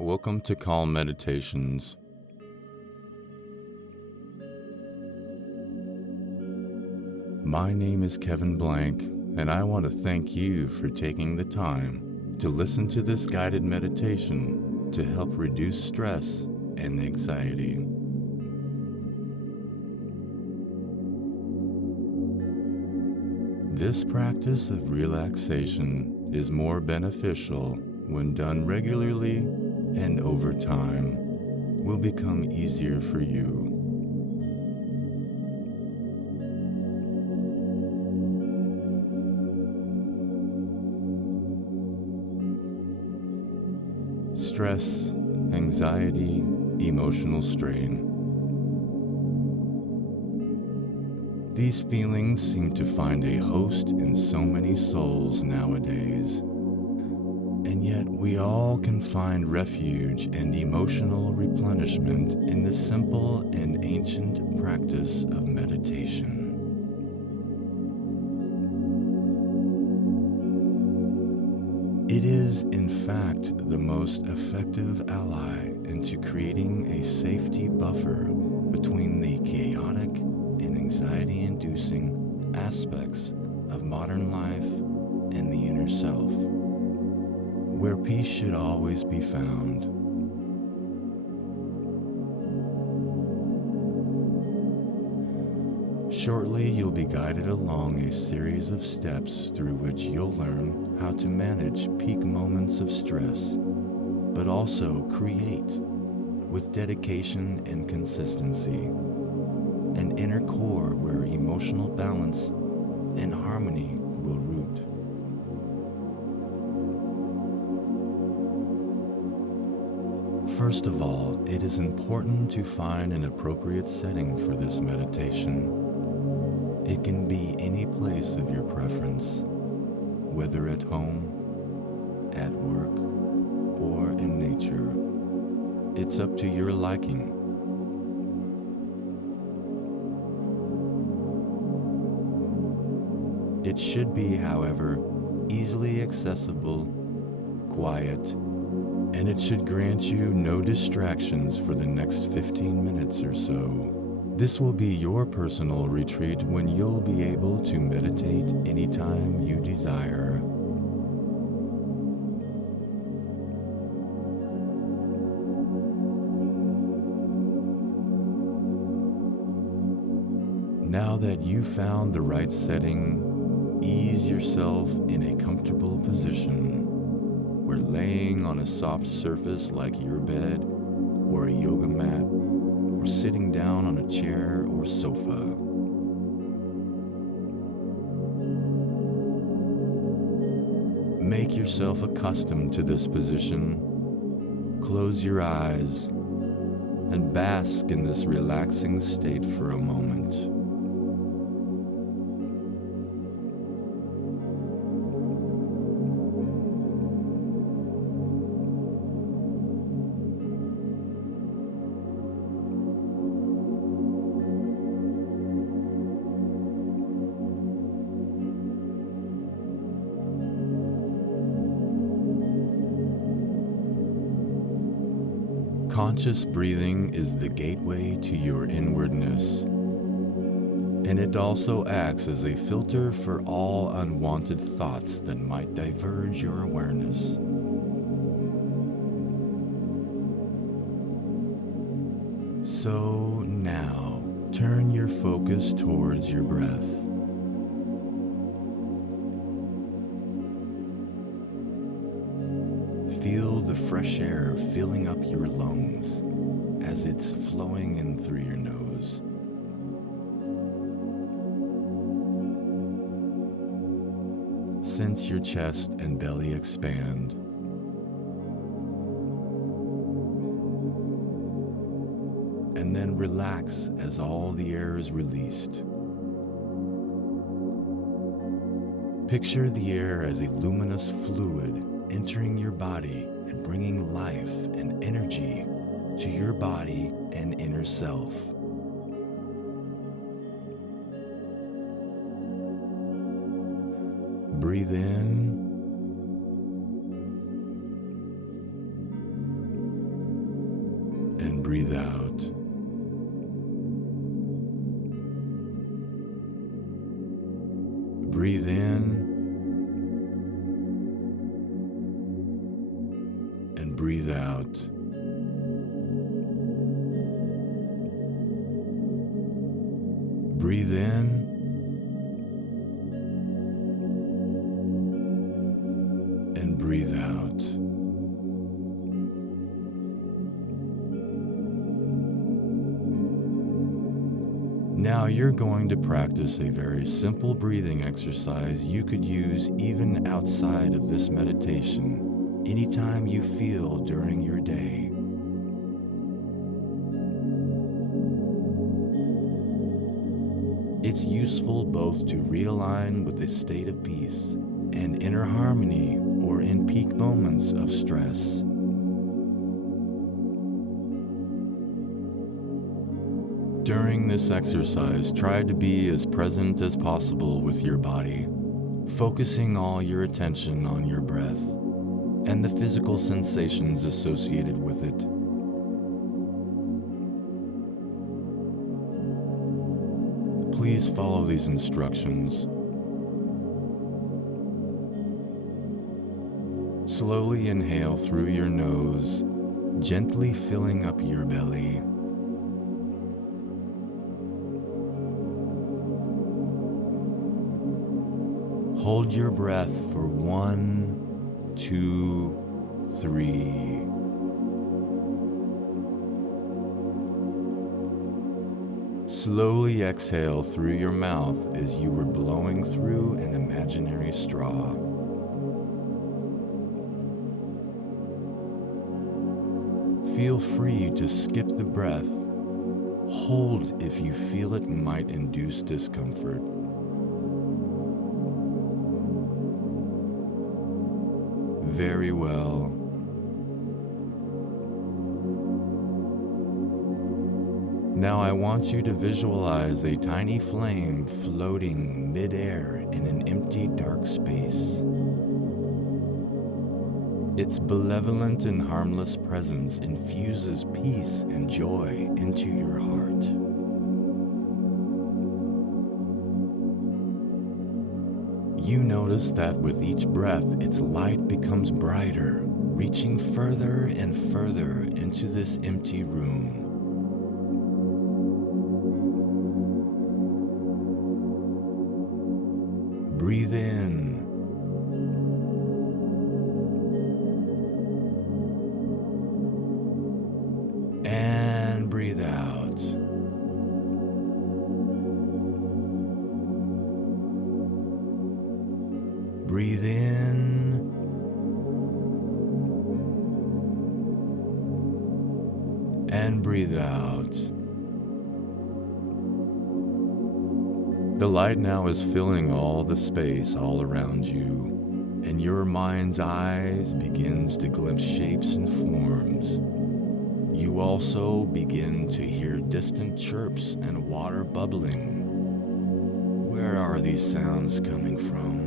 Welcome to Calm Meditations. My name is Kevin Blank, and I want to thank you for taking the time to listen to this guided meditation to help reduce stress and anxiety. This practice of relaxation is more beneficial when done regularly, and over time will become easier for you. Stress, anxiety, emotional strain. These feelings seem to find a host in so many souls nowadays, and yet we all can find refuge and emotional replenishment in the simple and ancient practice of meditation. It is, in fact, the most effective ally into creating a safety buffer between the chaotic and anxiety-inducing aspects of modern life and the inner self, where peace should always be found. Shortly, you'll be guided along a series of steps through which you'll learn how to manage peak moments of stress, but also create, with dedication and consistency, an inner core where emotional balance and harmony will root. First of all, it is important to find an appropriate setting for this meditation. It can be any place of your preference, whether at home, at work, or in nature. It's up to your liking. It should be, however, easily accessible, quiet, and it should grant you no distractions for the next 15 minutes or so. This will be your personal retreat when you'll be able to meditate anytime you desire. Now that you've found the right setting, ease yourself in a comfortable position, where laying on a soft surface like your bed or a yoga mat, or sitting down on a chair or sofa. Make yourself accustomed to this position. Close your eyes and bask in this relaxing state for a moment. Conscious breathing is the gateway to your inwardness, and it also acts as a filter for all unwanted thoughts that might diverge your awareness. So now, turn your focus towards your breath. Feel the fresh air filling up your lungs as it's flowing in through your nose. Sense your chest and belly expand. And then relax as all the air is released. Picture the air as a luminous fluid entering your body and bringing life and energy to your body and inner self. Breathe in breathe out. Breathe in and breathe out. Breathe in and breathe out. Now you're going to practice a very simple breathing exercise you could use even outside of this meditation, anytime you feel during your day. It's useful both to realign with a state of peace and inner harmony or in peak moments of stress. During this exercise, try to be as present as possible with your body, focusing all your attention on your breath and the physical sensations associated with it. Please follow these instructions. Slowly inhale through your nose, gently filling up your belly. Hold your breath for 1, 2, 3. Slowly exhale through your mouth as you were blowing through an imaginary straw. Feel free to skip the breath. Hold if you feel it might induce discomfort. Very well. Now I want you to visualize a tiny flame floating mid-air in an empty, dark space. Its benevolent and harmless presence infuses peace and joy into your heart. You notice that with each breath, its light becomes brighter, reaching further and further into this empty room. Breathe in. And breathe out. Breathe in. And breathe out. The light now is filling all the space all around you, and your mind's eyes begins to glimpse shapes and forms. You also begin to hear distant chirps and water bubbling. Where are these sounds coming from?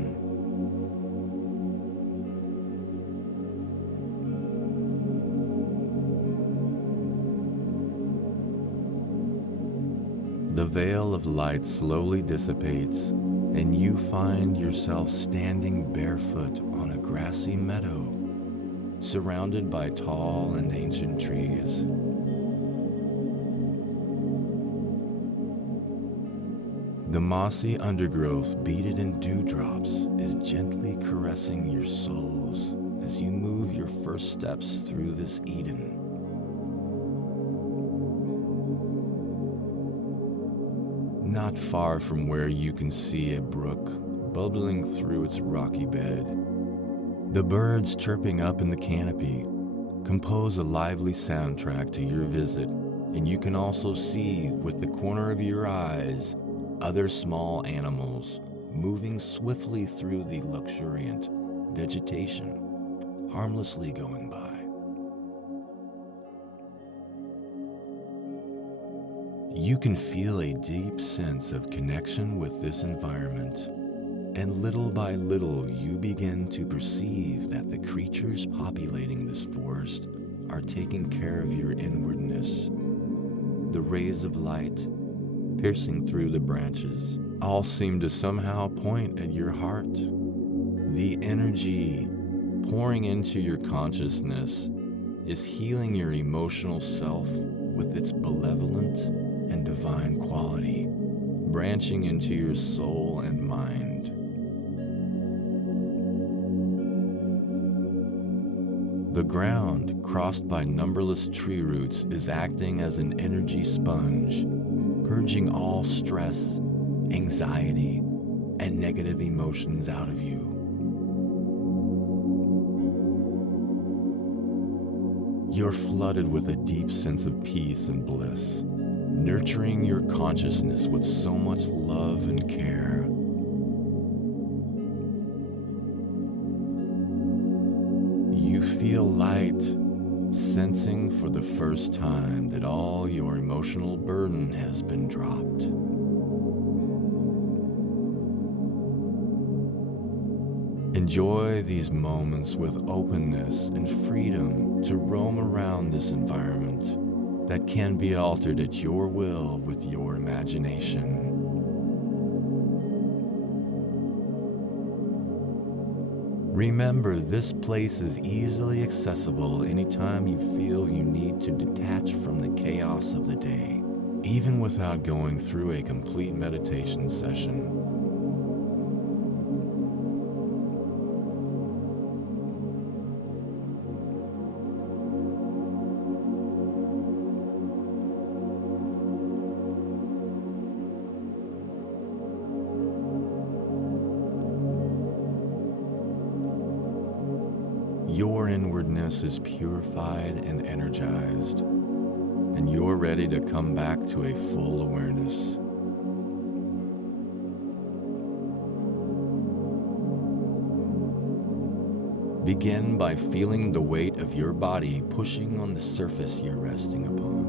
The veil of light slowly dissipates, and you find yourself standing barefoot on a grassy meadow, surrounded by tall and ancient trees. The mossy undergrowth, beaded in dewdrops, is gently caressing your soles as you move your first steps through this Eden. Not far from where you can see a brook bubbling through its rocky bed. The birds chirping up in the canopy compose a lively soundtrack to your visit, and you can also see with the corner of your eyes other small animals moving swiftly through the luxuriant vegetation, harmlessly going by. You can feel a deep sense of connection with this environment, and little by little you begin to perceive that the creatures populating this forest are taking care of your inwardness. The rays of light piercing through the branches all seem to somehow point at your heart. The energy pouring into your consciousness is healing your emotional self with its benevolent and divine quality, branching into your soul and mind. The ground, crossed by numberless tree roots, is acting as an energy sponge, purging all stress, anxiety, and negative emotions out of you. You're flooded with a deep sense of peace and bliss, nurturing your consciousness with so much love and care. You feel light, sensing for the first time that all your emotional burden has been dropped. Enjoy these moments with openness and freedom to roam around this environment that can be altered at your will with your imagination. Remember, this place is easily accessible anytime you feel you need to detach from the chaos of the day, even without going through a complete meditation session. Your inwardness is purified and energized, and you're ready to come back to a full awareness. Begin by feeling the weight of your body pushing on the surface you're resting upon.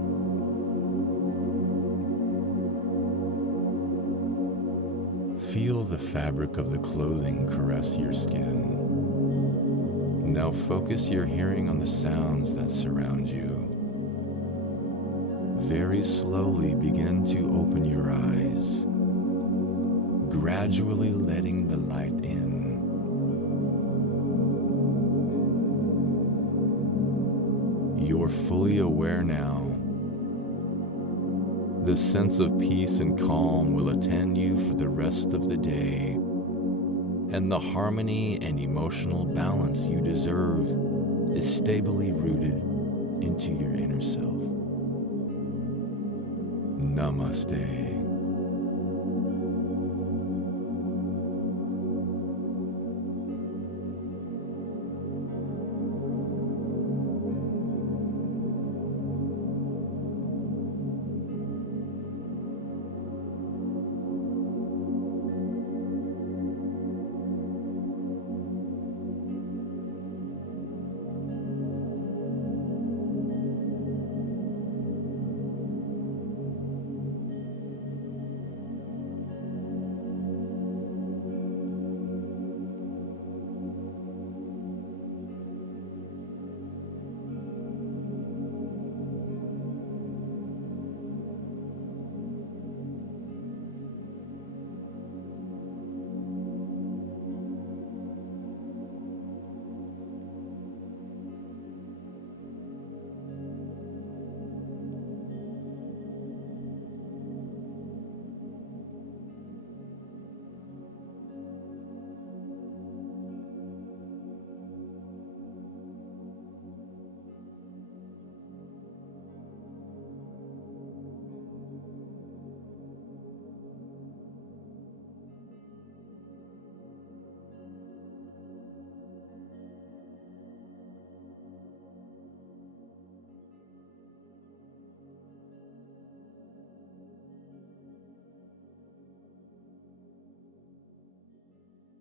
Feel the fabric of the clothing caress your skin. Now focus your hearing on the sounds that surround you. Very slowly begin to open your eyes, gradually letting the light in. You're fully aware now. The sense of peace and calm will attend you for the rest of the day, and the harmony and emotional balance you deserve is stably rooted into your inner self. Namaste.